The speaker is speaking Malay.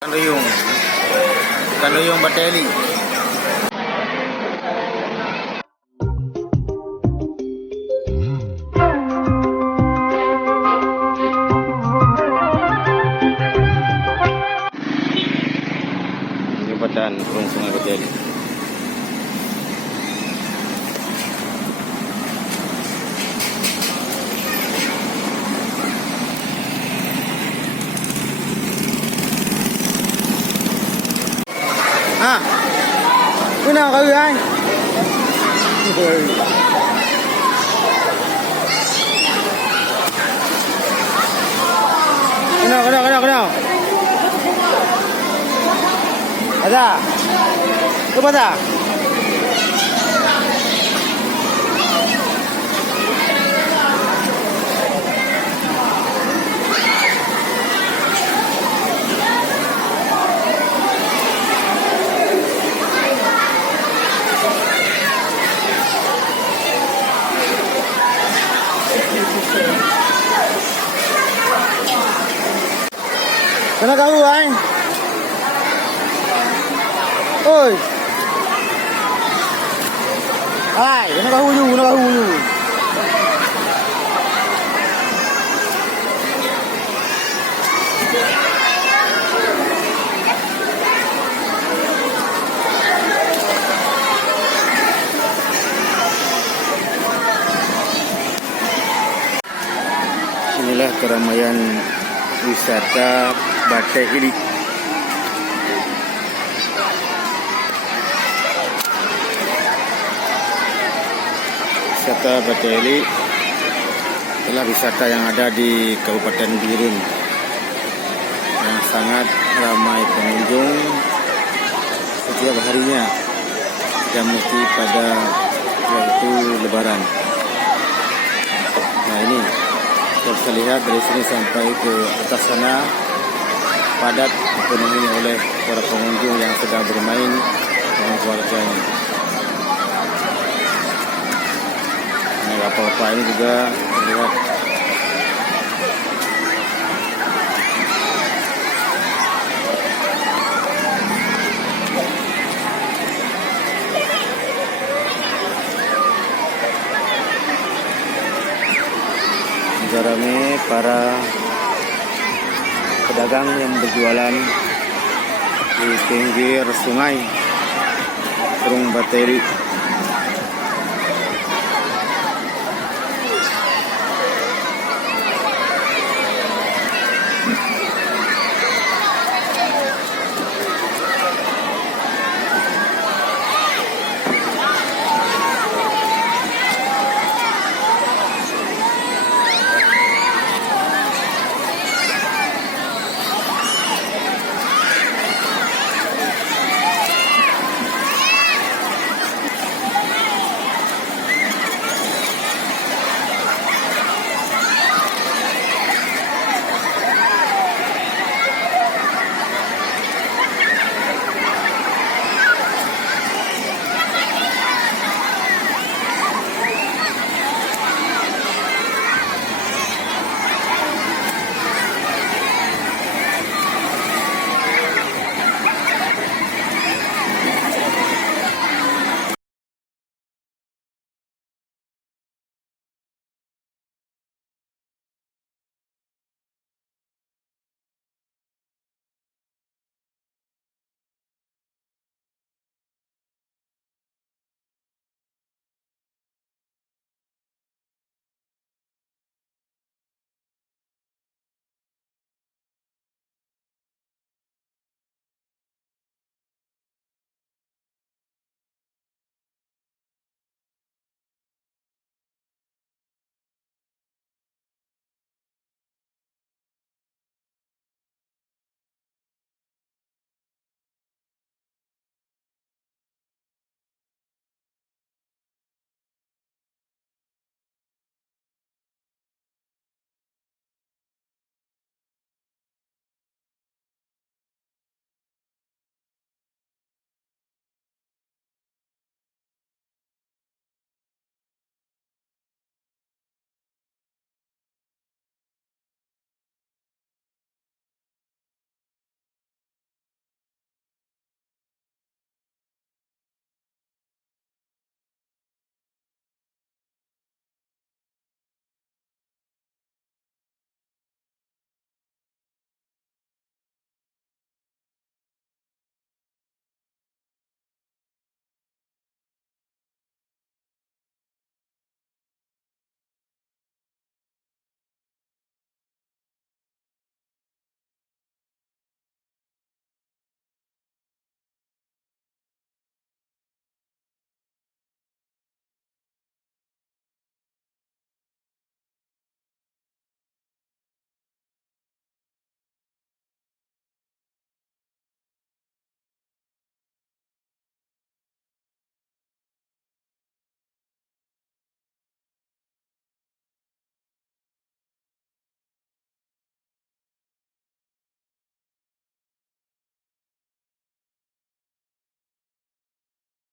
Kanuyong Kanuyong Bateli. Jembatan Hurung Sungai Bateli. Cái nào có anh? Cái nào? Ada? Apa ada? Kena tahu anh. Oi. Ai, kena tahu you. Inilah keramaian wisata Bateli. Wisata Bateli adalah wisata yang ada di Kabupaten Biren yang sangat ramai pengunjung setiap harinya dan mesti pada waktu Lebaran. Nah ini kita bisa lihat dari sini sampai ke atas sana padat dipenuhi oleh para pengunjung yang sedang bermain dengan keluarganya. Nah, bapak-bapak ini juga terlihat ramai para pedagang yang berjualan di pinggir sungai Hurung Bateli.